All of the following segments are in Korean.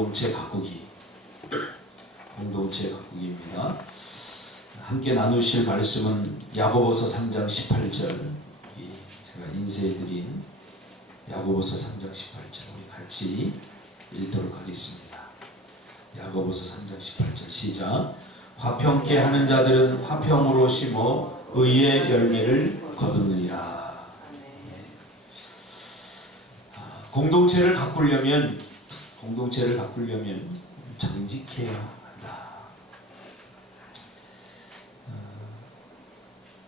공동체 가꾸기. 공동체 가꾸기입니다. 함께 나누실 말씀은 야고보서 3장 18절. 제가 인쇄해드린 야고보서 3장 18절 우리 같이 읽도록 하겠습니다. 야고보서 3장 18절 시작. 화평케 하는 자들은 화평으로 심어 의의 열매를 거두느니라. 공동체를 가꾸려면 정직해야 한다.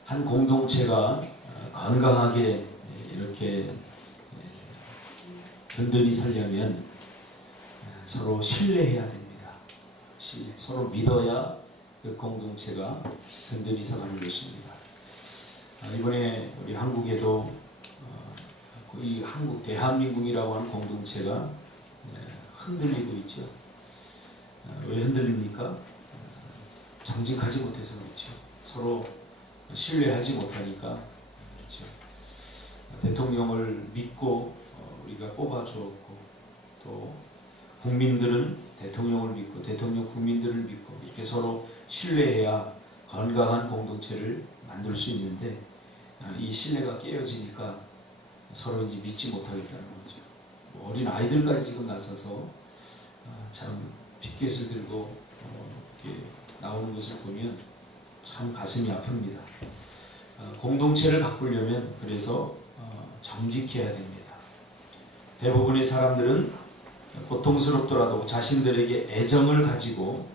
한 공동체가 건강하게 이렇게 든든히 살려면 서로 신뢰해야 됩니다. 서로 믿어야 그 공동체가 든든히 서가는 것입니다. 이번에 우리 한국에도 이 한국 대한민국이라고 하는 공동체가 흔들리고 있죠. 왜 흔들립니까? 정직하지 못해서 그렇죠. 서로 신뢰하지 못하니까 그렇죠. 대통령을 믿고 우리가 뽑아주었고 또 국민들은 대통령을 믿고 대통령 국민들을 믿고 이렇게 서로 신뢰해야 건강한 공동체를 만들 수 있는데 이 신뢰가 깨어지니까 서로 이제 믿지 못하겠다는 거죠. 어린 아이들까지 지금 나서서 참 피켓을 들고 이렇게 나오는 것을 보면 참 가슴이 아픕니다. 공동체를 가꾸려면 그래서 정직해야 됩니다. 대부분의 사람들은 고통스럽더라도 자신들에게 애정을 가지고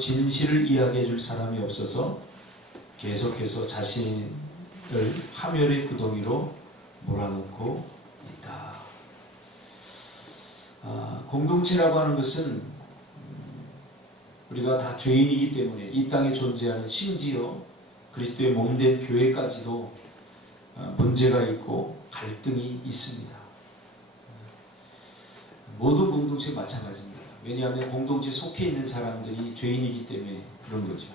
진실을 이야기해 줄 사람이 없어서 계속해서 자신을 파멸의 구덩이로 몰아넣고 있다. 공동체라고 하는 것은 우리가 다 죄인이기 때문에 이 땅에 존재하는 심지어 그리스도의 몸된 교회까지도 문제가 있고 갈등이 있습니다. 모든 공동체 마찬가지입니다. 왜냐하면 공동체에 속해 있는 사람들이 죄인이기 때문에 그런 거죠.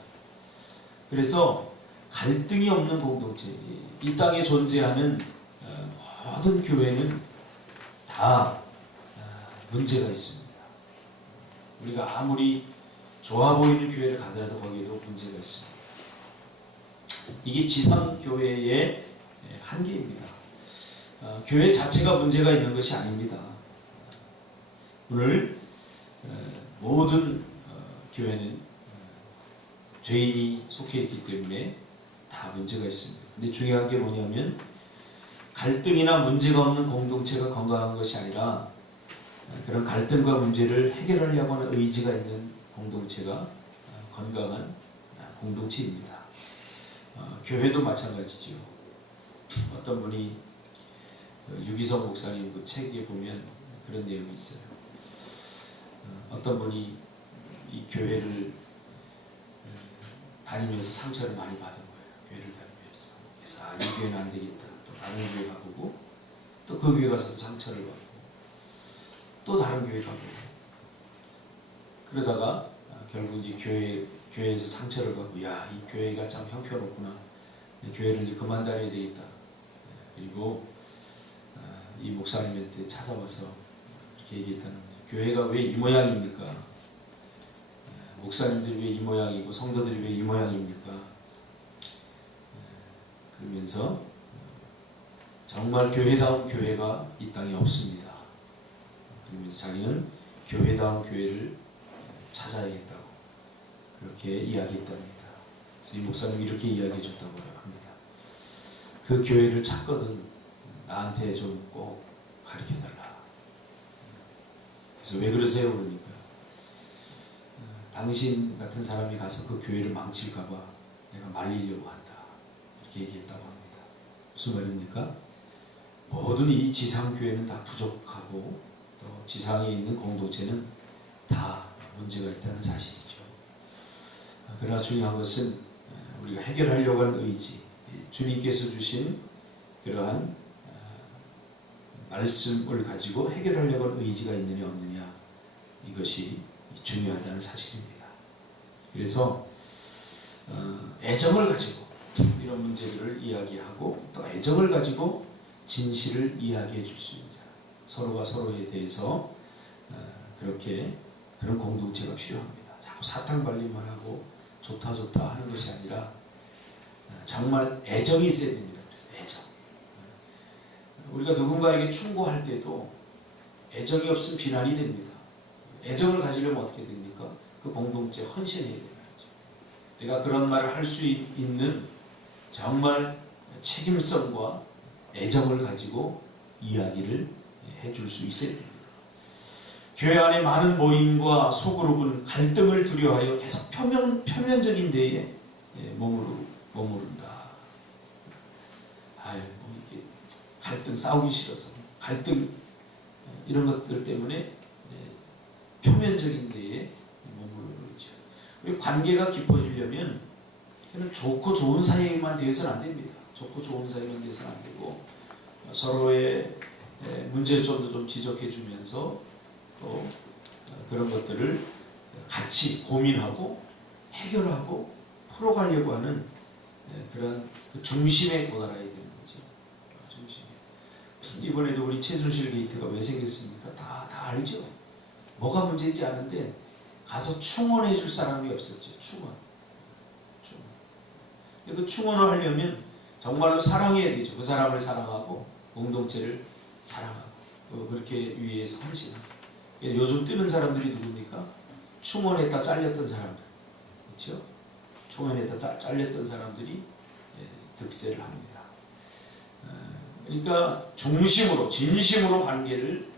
그래서 갈등이 없는 공동체, 이 땅에 존재하는 모든 교회는 다 문제가 있습니다. 우리가 아무리 좋아 보이는 교회를 가더라도 거기에도 문제가 있습니다. 이게 지상교회의 한계입니다. 교회 자체가 문제가 있는 것이 아닙니다. 오늘 모든 교회는 죄인이 속해 있기 때문에 다 문제가 있습니다. 근데 중요한 게 뭐냐면 갈등이나 문제가 없는 공동체가 건강한 것이 아니라 그런 갈등과 문제를 해결하려고 하는 의지가 있는 공동체가 건강한 공동체입니다. 교회도 마찬가지죠. 어떤 분이 유기성 목사님 그 책에 보면 그런 내용이 있어요. 어떤 분이 이 교회를 다니면서 상처를 많이 받은 거예요. 교회를 다니면서. 그래서 이 교회는 안 되겠다. 또 다른 교회 가보고 또 그 교회 가서 상처를 받고 또 다른 교회 가보고 그러다가 결국 이제 교회에서 상처를 받고 야, 이 교회가 참 형편없구나. 교회를 이제 그만 다녀야 되겠다. 그리고 이 목사님한테 찾아와서 이렇게 얘기했다는 거죠. 교회가 왜 이 모양입니까? 목사님들이 왜 이 모양이고 성도들이 왜 이 모양입니까? 그러면서 정말 교회다운 교회가 이 땅에 없습니다. 그러면서 자기는 교회다운 교회를 찾아야겠다고 그렇게 이야기했답니다. 그래서 이 목사님이 이렇게 이야기해 줬다고 합니다. 그 교회를 찾거든 나한테 좀 꼭 가르쳐달라. 그래서 왜 그러세요? 그러니까 당신 같은 사람이 가서 그 교회를 망칠까봐 내가 말리려고 한다. 이렇게 얘기했다고 합니다. 무슨 말입니까? 모든 이 지상교회는 다 부족하고 또 지상에 있는 공동체는 다 문제가 있다는 사실이죠. 그러나 중요한 것은 우리가 해결하려고 하는 의지, 주님께서 주신 그러한 말씀을 가지고 해결하려고 하는 의지가 있느냐 없느냐, 이것이 중요하다는 사실입니다. 그래서 애정을 가지고 이런 문제들을 이야기하고 또 애정을 가지고 진실을 이야기해 줄 수 있는 사람, 서로가 서로에 대해서 그렇게 그런 공동체가 필요합니다. 자꾸 사탕 발림만 하고 좋다 좋다 하는 것이 아니라 정말 애정이 있어야 됩니다. 그래서 애정. 우리가 누군가에게 충고할 때도 애정이 없으면 비난이 됩니다. 애정을 가지려면 어떻게 됩니까? 그 공동체에 헌신해야 되는 거죠. 내가 그런 말을 할 수 있는 정말 책임성과 애정을 가지고 이야기를 해줄 수 있어야 됩니다. 교회 안에 많은 모임과 소그룹은 갈등을 두려워하여 계속 표면적인 데에 머무른다. 이게 갈등 싸우기 싫어서 갈등 이런 것들 때문에 표면적인 데에 머무르는 거죠. 우리 관계가 깊어지려면 좋고 좋은 사이만 되어서는 안 됩니다. 좋고 좋은 사이만 되어서는 안 되고 서로의 문제점도 좀 지적해 주면서 또 그런 것들을 같이 고민하고 해결하고 풀어가려고 하는 그런 중심에 도달해야 되는 거죠. 중심에. 이번에도 우리 최순실 게이트가 왜 생겼습니까? 다 알죠. 뭐가 문제인지 아는데 가서 충원해 줄 사람이 없었죠. 충원. 그 충원을 하려면 정말로 사랑해야 되죠. 그 사람을 사랑하고 공동체를 사랑하고 그렇게 위해서 헌신하고. 요즘 뜨는 사람들이 누굽니까? 충원했다 잘렸던 사람들. 그렇죠? 충원했다 잘렸던 사람들이 득세를 합니다. 그러니까 중심으로 진심으로 관계를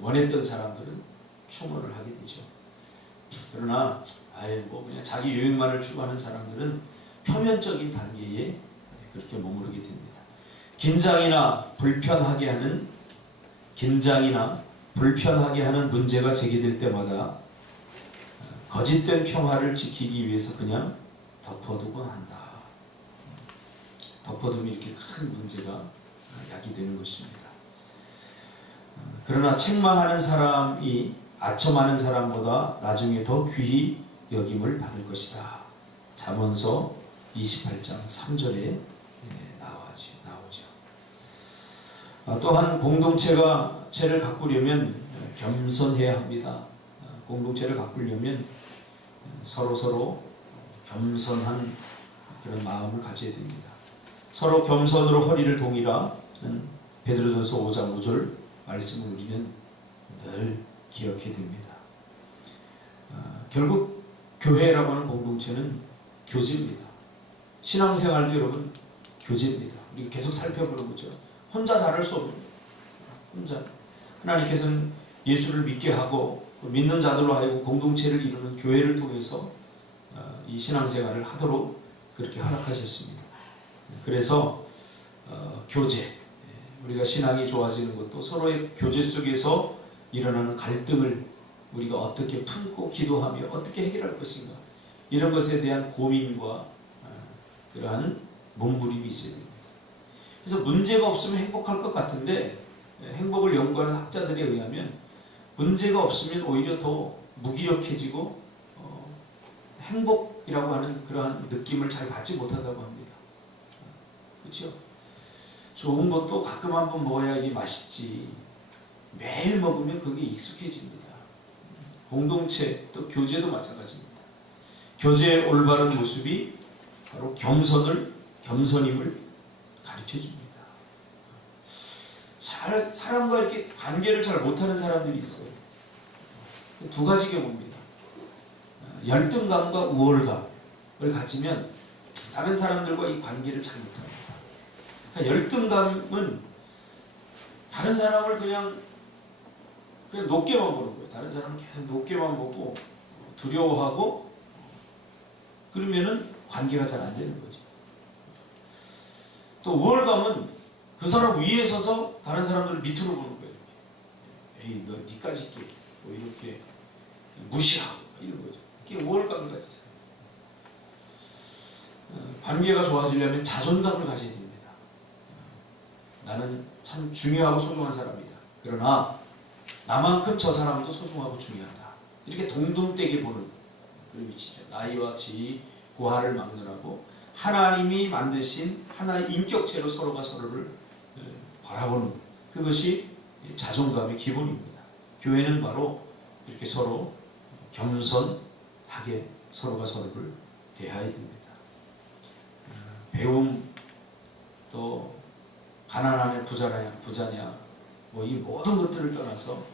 원했던 사람들은 충원을 하게 되죠. 그러나 그냥 자기 유익만을 추구하는 사람들은 표면적인 관계에 그렇게 머무르게 됩니다. 긴장이나 불편하게 하는 문제가 제기될 때마다 거짓된 평화를 지키기 위해서 그냥 덮어두곤 한다. 덮어두면 이렇게 큰 문제가 야기되는 것입니다. 그러나 책망하는 사람이 아첨하는 사람보다 나중에 더 귀히 여김을 받을 것이다. 잠언서 28장 3절에 나오죠. 또한 공동체를 가꾸려면 겸손해야 합니다. 공동체를 가꾸려면 서로 겸손한 그런 마음을 가져야 됩니다. 서로 겸손으로 허리를 동이라는 베드로전서 5장 5절 말씀을 우리는 늘 기억해야 됩니다. 결국 교회라고 하는 공동체는 교제입니다. 신앙생활도 여러분 교제입니다. 우리 계속 살펴보는 거죠. 혼자 잘할 수 없는 혼자 하나님께서는 예수를 믿게 하고 믿는 자들로 하여금 공동체를 이루는 교회를 통해서 이 신앙생활을 하도록 그렇게 허락하셨습니다. 그래서 교제, 우리가 신앙이 좋아지는 것도 서로의 교제 속에서 일어나는 갈등을 우리가 어떻게 풀고 기도하며 어떻게 해결할 것인가, 이런 것에 대한 고민과 그러한 몸부림이 있어야 됩니다. 그래서 문제가 없으면 행복할 것 같은데, 행복을 연구하는 학자들에 의하면 문제가 없으면 오히려 더 무기력해지고 행복이라고 하는 그러한 느낌을 잘 받지 못한다고 합니다. 그렇죠? 좋은 것도 가끔 한번 먹어야 이게 맛있지, 매일 먹으면 그게 익숙해집니다. 공동체 또 교제도 마찬가지입니다. 교제의 올바른 모습이 바로 겸손임을 가르쳐줍니다. 사람과 이렇게 관계를 잘 못하는 사람들이 있어요. 두 가지 경우입니다. 열등감과 우월감을 가지면 다른 사람들과 이 관계를 잘 못합니다. 그러니까 열등감은 다른 사람을 그냥 높게만 보는 거예요. 다른 사람을 계속 높게만 보고 두려워하고, 그러면은 관계가 잘 안 되는 거죠. 또 우월감은 그 사람 위에 서서 다른 사람들을 밑으로 보는 거예요. 에이, 너 니까지 있게, 뭐 이렇게 무시하고 이런 거죠. 이게 우월감을 가지세요. 관계가 좋아지려면 자존감을 가져야 됩니다. 나는 참 중요하고 소중한 사람이다. 그러나 나만큼 저 사람도 소중하고 중요하다. 이렇게 동등되게 보는 그런 위치죠. 나이와 지위, 고하를 막론하고 하나님이 만드신 하나의 인격체로 서로가 서로를 바라보는, 그것이 자존감의 기본입니다. 교회는 바로 이렇게 서로 겸손하게 서로가 서로를 대해야 됩니다. 배움, 또 가난하냐 부자냐 뭐 이 모든 것들을 떠나서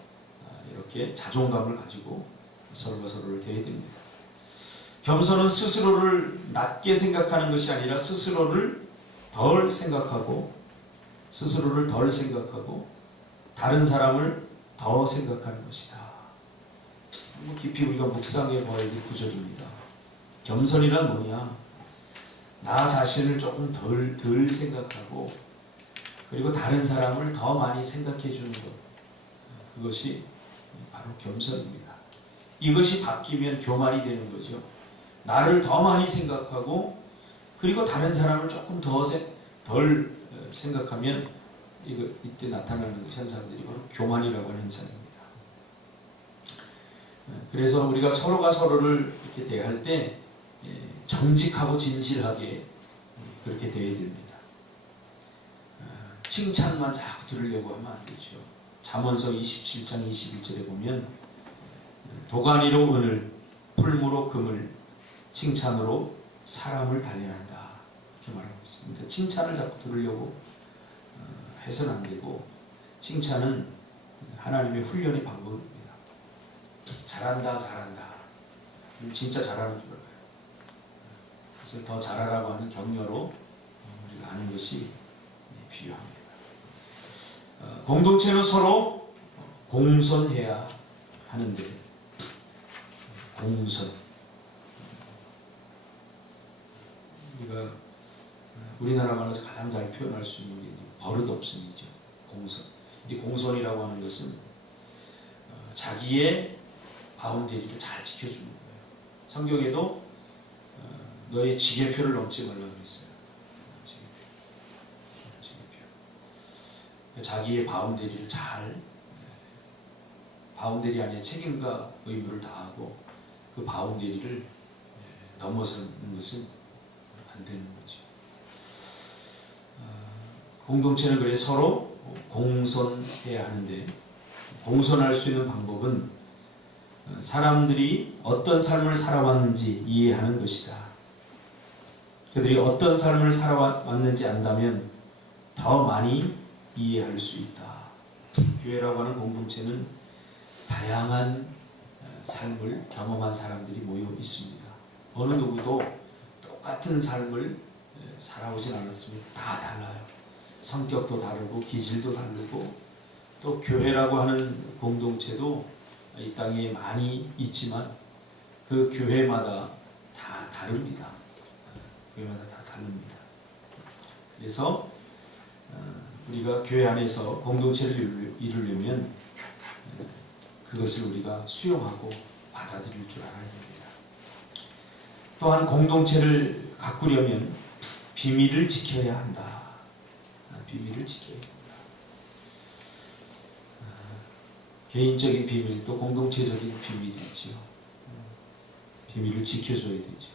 이렇게 자존감을 가지고 서로가 서로를 대해야 됩니다. 겸손은 스스로를 낮게 생각하는 것이 아니라 스스로를 덜 생각하고 다른 사람을 더 생각하는 것이다. 깊이 우리가 묵상해 봐야 될 구절입니다. 겸손이란 뭐냐? 나 자신을 조금 덜 생각하고 그리고 다른 사람을 더 많이 생각해 주는 것, 그것이 바로 겸손입니다. 이것이 바뀌면 교만이 되는 거죠. 나를 더 많이 생각하고 그리고 다른 사람을 조금 덜 생각하면 이때 나타나는 현상들이 바로 교만이라고 하는 현상입니다. 그래서 우리가 서로가 서로를 이렇게 대할 때 정직하고 진실하게 그렇게 대해야 됩니다. 칭찬만 자꾸 들으려고 하면 안 되죠. 잠언서 27장 21절에 보면 도가니로 은을, 풀무로 금을, 칭찬으로 사람을 단련한다 이렇게 말하고 있습니다. 그러니까 칭찬을 자꾸 들으려고 해서는 안 되고, 칭찬은 하나님의 훈련의 방법입니다. 잘한다 그럼 진짜 잘하는 줄 알아요. 그래서 더 잘하라고 하는 격려로 우리가 하는 것이 필요합니다. 공동체는 서로 공손해야 하는데, 공손, 우리가 우리나라 말로 가장 잘 표현할 수 있는 게 버릇없음이죠. 공손. 이 공손이라고 하는 것은 자기의 바운더리를 잘 지켜주는 거예요. 성경에도 너의 지계표를 넘지 말라고 그랬어요. 지계표. 자기의 바운더리를 바운더리 안에 책임과 의무를 다하고 그 바운더리를 넘어서는 것은 안 되는 거죠. 공동체는 그래 서로 공손해야 하는데, 공손할 수 있는 방법은 사람들이 어떤 삶을 살아왔는지 이해하는 것이다. 그들이 어떤 삶을 살아왔는지 안다면 더 많이 이해할 수 있다. 교회라고 하는 공동체는 다양한 삶을 경험한 사람들이 모여 있습니다. 어느 누구도 똑같은 삶을 살아오진 않았습니다. 다 달라요. 성격도 다르고 기질도 다르고, 또 교회라고 하는 공동체도 이 땅에 많이 있지만 그 교회마다 다 다릅니다. 교회마다 다 다릅니다. 그래서 우리가 교회 안에서 공동체를 이루려면 그것을 우리가 수용하고 받아들일 줄 알아야 됩니다. 또한 공동체를 가꾸려면 비밀을 지켜야 한다. 비밀을 지켜야 합니다. 개인적인 비밀도 공동체적인 비밀이 있죠. 비밀을 지켜줘야 되죠.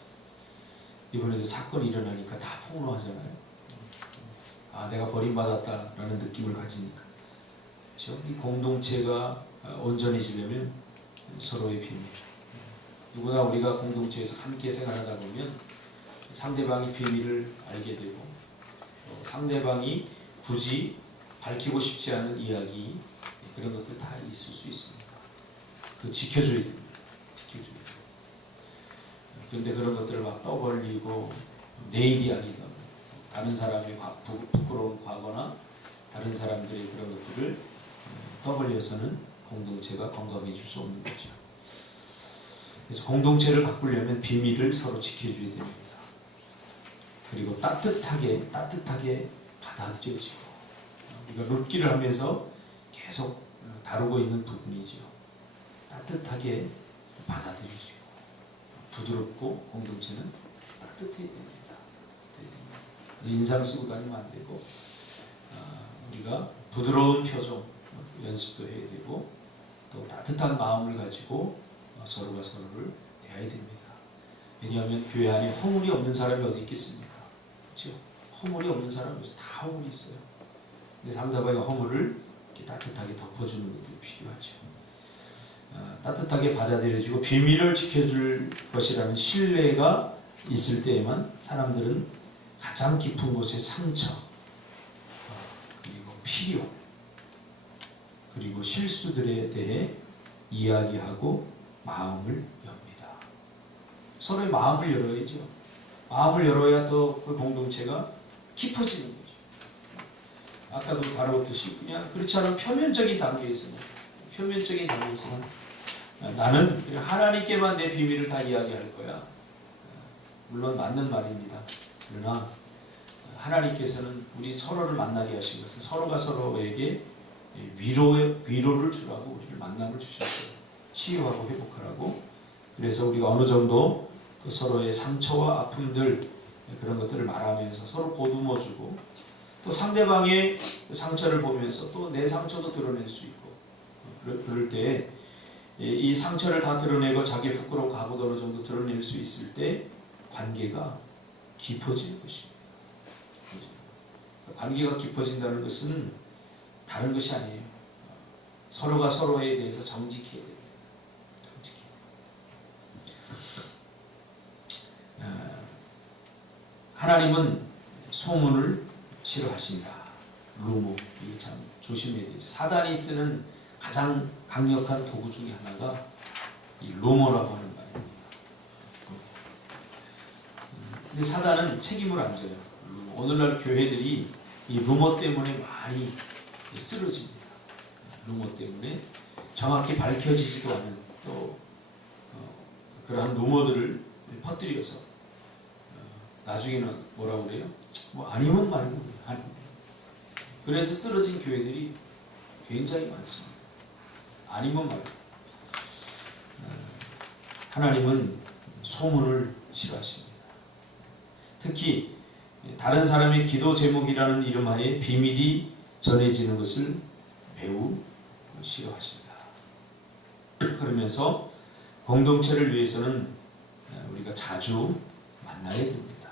이번에도 사건이 일어나니까 다 폭로하잖아요. 내가 버림받았다라는 느낌을 가지니까. 그렇죠? 이 공동체가 온전해지려면 서로의 비밀. 누구나 우리가 공동체에서 함께 생활하다 보면 상대방의 비밀을 알게 되고, 상대방이 굳이 밝히고 싶지 않은 이야기, 그런 것들 다 있을 수 있습니다. 그 지켜줘야 됩니다. 지켜줘야 됩니다. 그런데 그런 것들을 막 떠벌리고 내일이 아니다, 다른 사람의 부끄러운 과거나 다른 사람들의 그런 것들을 떠벌려서는 공동체가 건강해질 수 없는 거죠. 그래서 공동체를 바꾸려면 비밀을 서로 지켜줘야 됩니다. 그리고 따뜻하게 받아들여지고, 우리가 룻기를 하면서 계속 다루고 있는 부분이죠. 따뜻하게 받아들여지고 부드럽고, 공동체는 따뜻해야 됩니다. 인상 쓰고 다니면 안 되고, 우리가 부드러운 표정 연습도 해야 되고, 또 따뜻한 마음을 가지고 서로가 서로를 대해야 됩니다. 왜냐하면 교회 안에 허물이 없는 사람이 어디 있겠습니까? 그렇죠? 허물이 없는 사람이 다 허물이 있어요. 근데 상대방의 허물을 이렇게 따뜻하게 덮어주는 것들이 필요하죠. 따뜻하게 받아들여지고 비밀을 지켜줄 것이라는 신뢰가 있을 때에만 사람들은 가장 깊은 곳의 상처, 그리고 필요, 그리고 실수들에 대해 이야기하고 마음을 엽니다. 서로의 마음을 열어야죠. 마음을 열어야 더 그 공동체가 깊어지는 거죠. 아까도 다루었듯이 그냥 그렇지 않은 표면적인 단계에서는 나는 하나님께만 내 비밀을 다 이야기할 거야. 물론 맞는 말입니다. 그러나 하나님께서는 우리 서로를 만나게 하신 것은 서로가 서로에게 위로를 주라고 우리를 만남을 주셨어요. 치유하고 회복하라고. 그래서 우리가 어느 정도 또 서로의 상처와 아픔들 그런 것들을 말하면서 서로 보듬어주고 또 상대방의 상처를 보면서 또 내 상처도 드러낼 수 있고 그럴 때 이 상처를 다 드러내고 자기의 부끄러운 과거도 어느 정도 드러낼 수 있을 때 관계가 깊어지는 것입니다. 관계가 깊어진다는 것은 다른 것이 아니에요. 서로가 서로에 대해서 정직해야 됩니다. 하나님은 소문을 싫어하신다. 루머. 이거 참 조심해야 되죠. 사단이 쓰는 가장 강력한 도구 중에 하나가 이 루머라고 하는 말입니다. 근데 사단은 책임을 안 져요. 오늘날 교회들이 이 루머 때문에 많이 쓰러집니다. 루머 때문에 정확히 밝혀지지도 않은 또 그러한 루머들을 퍼뜨려서 나중에는 뭐라고 그래요? 뭐 아니면 말고 그래서 쓰러진 교회들이 굉장히 많습니다. 아니면 말고 하나님은 소문을 싫어하십니다. 특히 다른 사람의 기도 제목이라는 이름하에 비밀이 전해지는 것을 매우 싫어하십니다. 그러면서 공동체를 위해서는 우리가 자주 만나야 됩니다.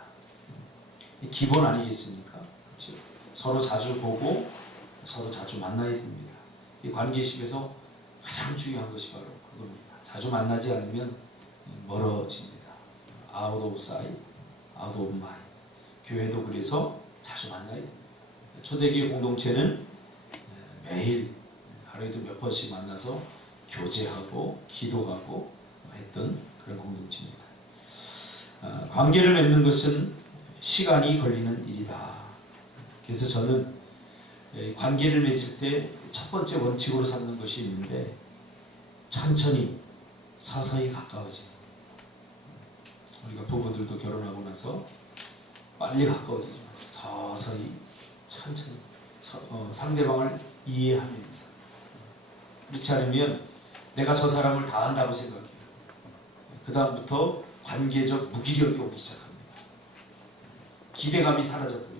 기본 아니겠습니까? 그렇죠? 서로 자주 보고 서로 자주 만나야 됩니다. 이 관계식에서 가장 중요한 것이 바로 그겁니다. 자주 만나지 않으면 멀어집니다. Out of sight, out of mind. 교회도 그래서 자주 만나야 됩니다. 초대교회 공동체는 매일 하루에도 몇 번씩 만나서 교제하고 기도하고 했던 그런 공동체입니다. 관계를 맺는 것은 시간이 걸리는 일이다. 그래서 저는 관계를 맺을 때 첫 번째 원칙으로 삼는 것이 있는데 천천히 서서히 가까워지는. 우리가 부부들도 결혼하고 나서 빨리 가까워지지 마세요. 서서히 천천히 상대방을 이해하면서. 그렇지 않으면 내가 저 사람을 다 안다고 생각해요. 그 다음부터 관계적 무기력이 오기 시작합니다. 기대감이 사라져버립니다.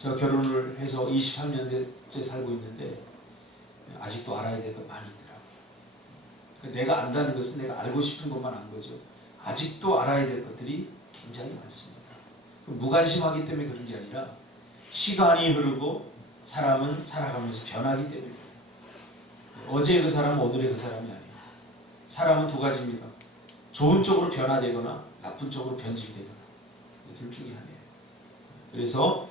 제가 결혼을 해서 23년째 살고 있는데 아직도 알아야 될 것 많이 있더라고요. 그러니까 내가 안다는 것은 내가 알고 싶은 것만 안 거죠. 아직도 알아야 될 것들이 굉장히 많습니다. 무관심하기 때문에 그런 게 아니라 시간이 흐르고 사람은 살아가면서 변하기 때문에 어제의 그 사람은 오늘의 그 사람이 아니에요. 사람은 두 가지입니다. 좋은 쪽으로 변화되거나 나쁜 쪽으로 변질되거나 둘 중에 하나예요. 그래서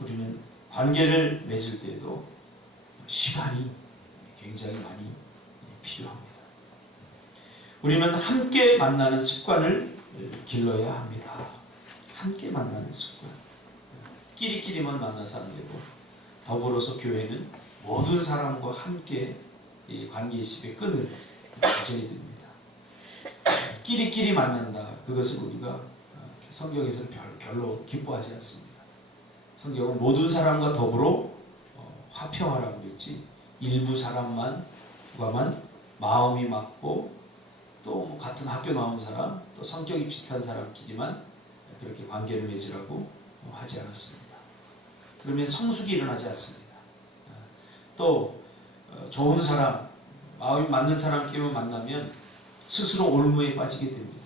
우리는 관계를 맺을 때에도 시간이 굉장히 많이 필요합니다. 우리는 함께 만나는 습관을 길러야 합니다. 함께 만나는 습관. 끼리끼리만 만나서 안 되고 더불어서 교회는 모든 사람과 함께 이 관계식의 끈을 가져야 됩니다. 끼리끼리 만난다. 그것을 우리가 성경에서는 별로 기뻐하지 않습니다. 성경은 모든 사람과 더불어 화평하라고 그랬지 일부 사람과만 마음이 맞고 또 같은 학교 나온 사람 또 성격이 비슷한 사람끼리만 그렇게 관계를 맺으라고 하지 않았습니다. 그러면 성숙이 일어나지 않습니다. 또 좋은 사람, 마음이 맞는 사람끼리만 만나면 스스로 올무에 빠지게 됩니다.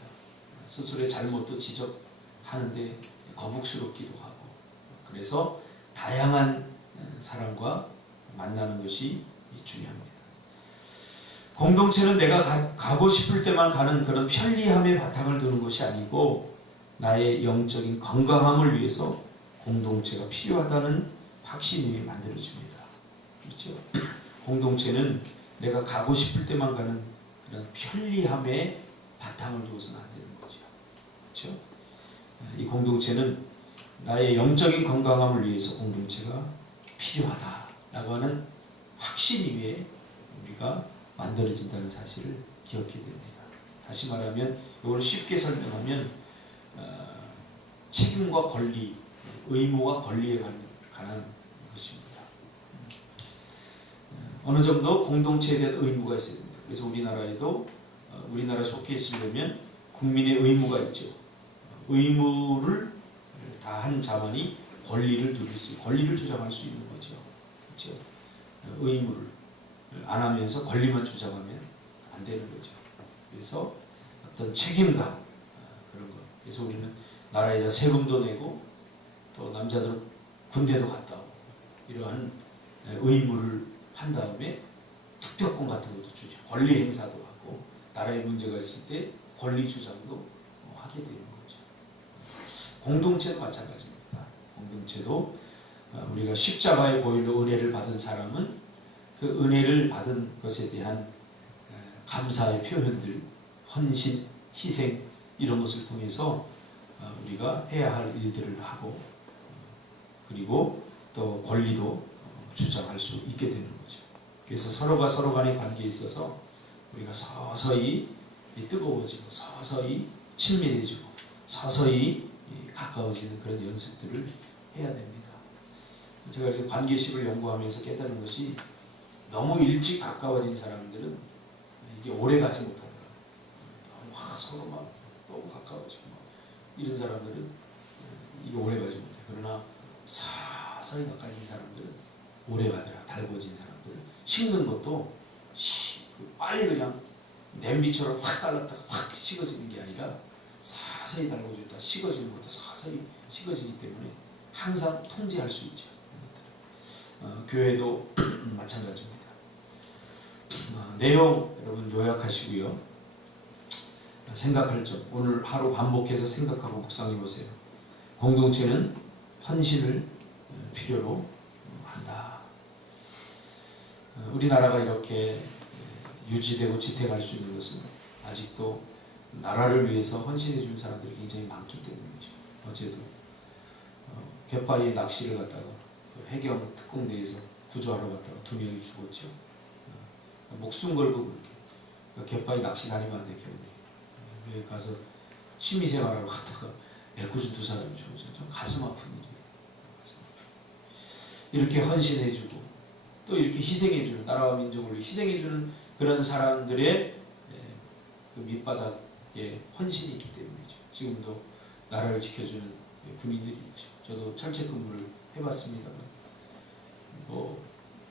스스로의 잘못도 지적하는데 거북스럽기도 하고 그래서 다양한 사람과 만나는 것이 중요합니다. 공동체는 내가 가고 싶을 때만 가는 그런 편리함에 바탕을 두는 것이 아니고 나의 영적인 건강함을 위해서 공동체가 필요하다는 확신이 만들어집니다. 그렇죠? 공동체는 내가 가고 싶을 때만 가는 그런 편리함에 바탕을 두어서는 안 되는 거죠. 그렇죠? 이 공동체는 나의 영적인 건강함을 위해서 공동체가 필요하다라고 하는 확신 위에 우리가 만들어진다는 사실을 기억해야 됩니다. 다시 말하면 이걸 쉽게 설명하면 책임과 권리, 의무와 권리에 관한 것입니다. 어느 정도 공동체에 대한 의무가 있어야 됩니다. 그래서 우리나라에도 우리나라에 속해 있으려면 국민의 의무가 있죠. 의무를 다한 자만이 권리를 누릴 권리를 주장할 수 있는 거죠. 그렇죠? 의무를 안 하면서 권리만 주장하면 안 되는 거죠. 그래서 어떤 책임감 그런 것. 그래서 우리는 나라에다 세금도 내고 또 남자들은 군대도 갔다 오고 이러한 의무를 한 다음에 투표권 같은 것도 주죠. 권리 행사도 하고 나라에 문제가 있을 때 권리 주장도 하게 되는 거죠. 공동체도 마찬가지입니다. 공동체도 우리가 십자가에 보이는 은혜를 받은 사람은 그 은혜를 받은 것에 대한 감사의 표현들, 헌신, 희생 이런 것을 통해서 우리가 해야 할 일들을 하고 그리고 또 권리도 주장할 수 있게 되는 거죠. 그래서 서로가 서로 간의 관계에 있어서 우리가 서서히 뜨거워지고 서서히 친밀해지고 서서히 가까워지는 그런 연습들을 해야 됩니다. 제가 이렇게 관계식을 연구하면서 깨달은 것이 너무 일찍 가까워진 사람들은 이게 오래 가지 못하더라고요. 너무 서로 막 너무 가까워지고 막 이런 사람들은 이게 오래 가지 못해요. 그러나 서서히 가까워진 사람들은 오래 가더라. 달궈진 사람들은 식는 것도 빨리 그냥 냄비처럼 확 달랐다가 확 식어지는 게 아니라 서서히 달궈졌다 식어지는 것도 서서히 식어지기 때문에 항상 통제할 수 있죠. 교회도 마찬가지입니다. 내용 여러분 요약하시고요. 생각할 점 오늘 하루 반복해서 생각하고 묵상해 보세요. 공동체는 헌신을 필요로 한다. 우리나라가 이렇게 유지되고 지탱할 수 있는 것은 아직도 나라를 위해서 헌신해 준 사람들이 굉장히 많기 때문이죠. 어제도 갯바위에 낚시를 갔다가 해경 특공대에서 구조하러 갔다가 2명이 죽었죠. 목숨 걸고 그렇게 갯바위 낚시 다니면 안 돼. 겨울에 가서 취미생활하러 갔다가 애꿎은 2사람이 죽었죠. 좀 가슴 아픈 일이에요. 이렇게 헌신해주고 또 이렇게 희생해주는 나라와 민족을 희생해주는 그런 사람들의 그 밑바닥에 헌신이 있기 때문이죠. 지금도 나라를 지켜주는 군인들이 있죠. 저도 철책 근무를 해봤습니다만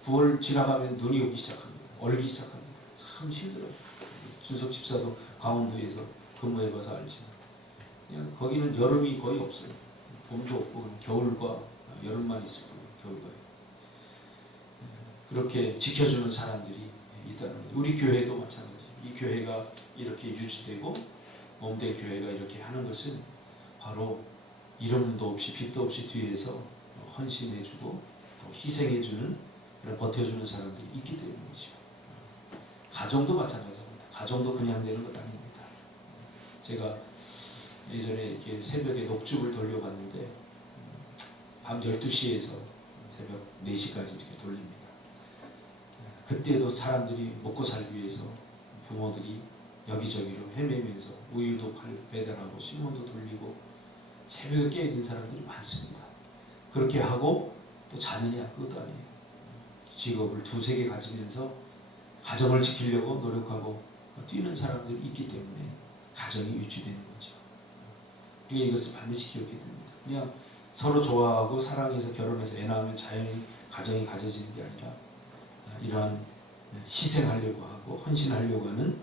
9월 지나가면 눈이 오기 시작합니다. 얼기 시작합니다. 참 힘들어요. 준석 집사도 강원도에서 근무해봐서 알지만 그냥 거기는 여름이 거의 없어요. 봄도 없고 겨울과 여름만 있을 뿐 겨울과 그렇게 지켜주는 사람들이 있다는 거죠. 우리 교회도 마찬가지. 이 교회가 이렇게 유지되고 몸된 교회가 이렇게 하는 것은 바로 이름도 없이 빛도 없이 뒤에서 헌신해주고 또 희생해주는 그런 버텨주는 사람들이 있기 때문이죠. 가정도 마찬가지입니다. 가정도 그냥 되는 것 아닙니다. 제가 예전에 이렇게 새벽에 녹즙을 돌려봤는데 밤 12시에서 새벽 4시까지 이렇게 돌립니다. 그때도 사람들이 먹고 살기 위해서 부모들이 여기저기로 헤매면서 우유도 배달하고 신문도 돌리고 새벽에 깨어있는 사람들이 많습니다. 그렇게 하고 또 자느냐? 그것도 아니에요. 직업을 2-3개 가지면서 가정을 지키려고 노력하고 뛰는 사람들이 있기 때문에 가정이 유지되는 거죠. 우리가 이것을 반드시 기억해야 됩니다. 그냥 서로 좋아하고 사랑해서 결혼해서 애 낳으면 자연히 가정이 가져지는 게 아니라 이러한 희생하려고 하고 헌신하려고 하는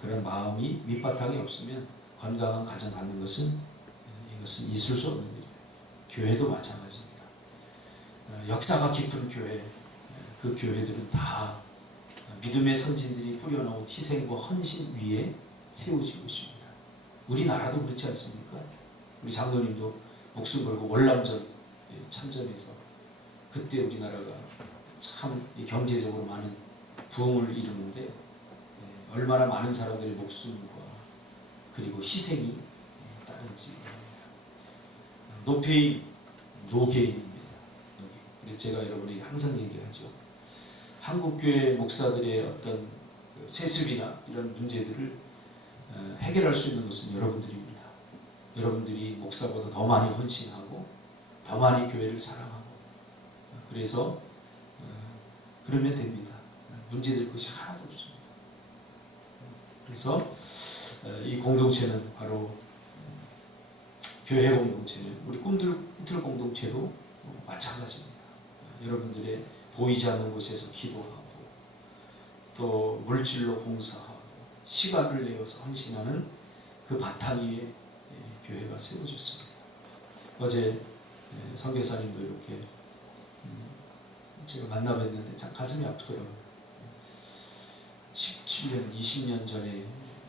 그런 마음이 밑바탕이 없으면 건강한 가정 갖는 것은 이것은 있을 수 없는 일이에요. 교회도 마찬가지입니다. 역사가 깊은 교회, 그 교회들은 다 믿음의 선진들이 뿌려놓은 희생과 헌신 위에 세워지고 있습니다. 우리나라도 그렇지 않습니까? 우리 장로님도 목숨 걸고 월남전 참전해서 그때 우리나라가 참 경제적으로 많은 부흥을 이루는데 얼마나 많은 사람들의 목숨과 그리고 희생이 따른지. 노페인 노게인입니다. 그래서 제가 여러분에게 항상 얘기하죠. 한국교회 목사들의 어떤 세습이나 이런 문제들을 해결할 수 있는 것은 여러분들입니다. 여러분들이 목사보다 더 많이 헌신하고 더 많이 교회를 사랑하고 그래서 그러면 됩니다. 문제될 것이 하나도 없습니다. 그래서 이 공동체는 바로 교회 공동체는 우리 꿈틀 공동체도 마찬가지입니다. 여러분들의 보이지 않는 곳에서 기도하고 또 물질로 봉사하고 시간을 내어서 헌신하는 그 바탕 위에 교회가 세워졌습니다. 어제 선교사님도 이렇게 제가 만나 뵀는데 참 가슴이 아프더라고요. 17년, 20년 전에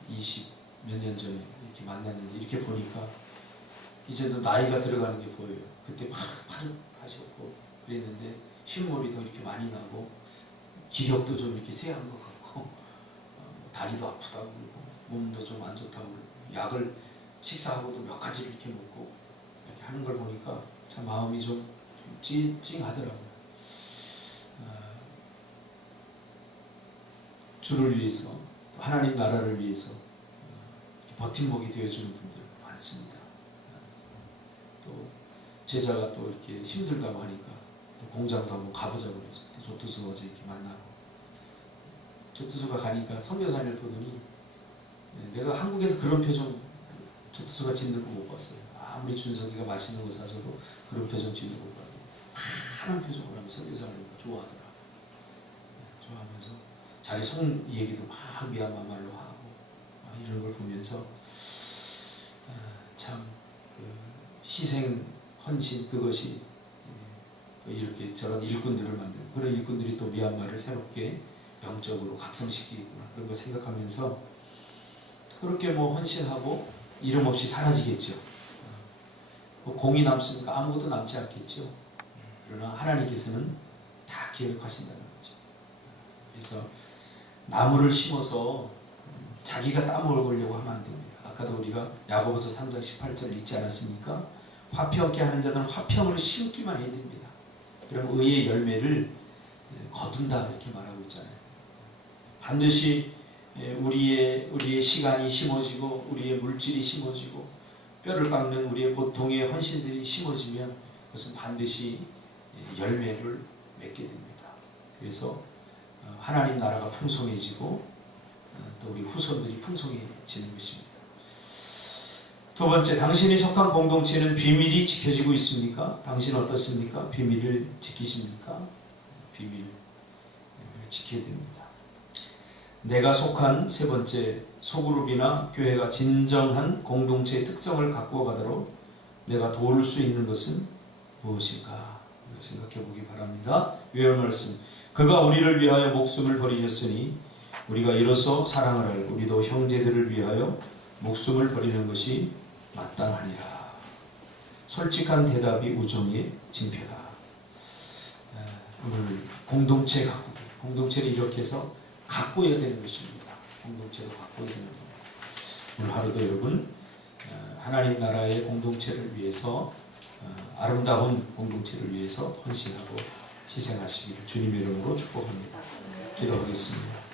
20 몇 년 전에 이렇게 만났는데 이렇게 보니까 이제도 나이가 들어가는 게 보여요. 그때 파릇파릇하셨고 그랬는데 흰머리도 이렇게 많이 나고 기력도 좀 이렇게 세한 것 같고 다리도 아프다고 그러고 몸도 좀 안 좋다고 그러고 약을 식사하고도 몇 가지를 이렇게 먹고 이렇게 하는 걸 보니까 참 마음이 좀 찡하더라고요. 주를 위해서 하나님 나라를 위해서 버팀목이 되어주는 분들 많습니다. 또 제자가 또 이렇게 힘들다고 하니까 또 공장도 한번 가보자고 그래서 조투수가 어제 이렇게 만나고 조투수가 가니까 선교사님을 보더니 내가 한국에서 그런 표정 조투수가 짓는 거 못 봤어요. 아무리 준석이가 맛있는 거 사줘도 그런 표정 짓는 거 못 봤어요. 환한 표정을 하면서 선교사님을 좋아하더라고요. 좋아하면서 자기 속 얘기도 막 미얀마 말로 하고 이런 걸 보면서 참 희생, 헌신 그것이 또 이렇게 저런 일꾼들을 만들고 그런 일꾼들이 또 미얀마를 새롭게 영적으로 각성시키구나 그런 걸 생각하면서 그렇게 뭐 헌신하고 이름 없이 사라지겠죠. 공이 남습니까? 아무것도 남지 않겠죠. 그러나 하나님께서는 다 기억하신다는 거죠. 그래서 나무를 심어서 자기가 땀을 걸려고 하면 안 됩니다. 아까도 우리가 야고보서 3장 18절 읽지 않았습니까? 화평케 하는 자는 화평을 심기만 해야 됩니다. 그럼 의의 열매를 거둔다 이렇게 말하고 있잖아요. 반드시 우리의 시간이 심어지고 우리의 물질이 심어지고 뼈를 깎는 우리의 고통의 헌신들이 심어지면 그것은 반드시 열매를 맺게 됩니다. 그래서 하나님 나라가 풍성해지고 또 우리 후손들이 풍성해지는 것입니다. 두 번째, 당신이 속한 공동체는 비밀이 지켜지고 있습니까? 당신 어떻습니까? 비밀을 지키십니까? 비밀을 지켜야 됩니다. 내가 속한 세 번째 소그룹이나 교회가 진정한 공동체의 특성을 갖고 가도록 내가 도울 수 있는 것은 무엇일까? 생각해 보기 바랍니다. 외울 말씀. 그가 우리를 위하여 목숨을 버리셨으니 우리가 이로써 사랑을 알고 우리도 형제들을 위하여 목숨을 버리는 것이 마땅하니라. 솔직한 대답이 우정의 징표다. 오늘 공동체 가꾸기. 공동체를 이렇게 해서 가꿔야 되는 것입니다. 공동체도 가꿔야 되는 겁니다. 오늘 하루도 여러분 하나님 나라의 공동체를 위해서 아름다운 공동체를 위해서 헌신하고 희생하시기를 주님의 이름으로 축복합니다. 기도하겠습니다.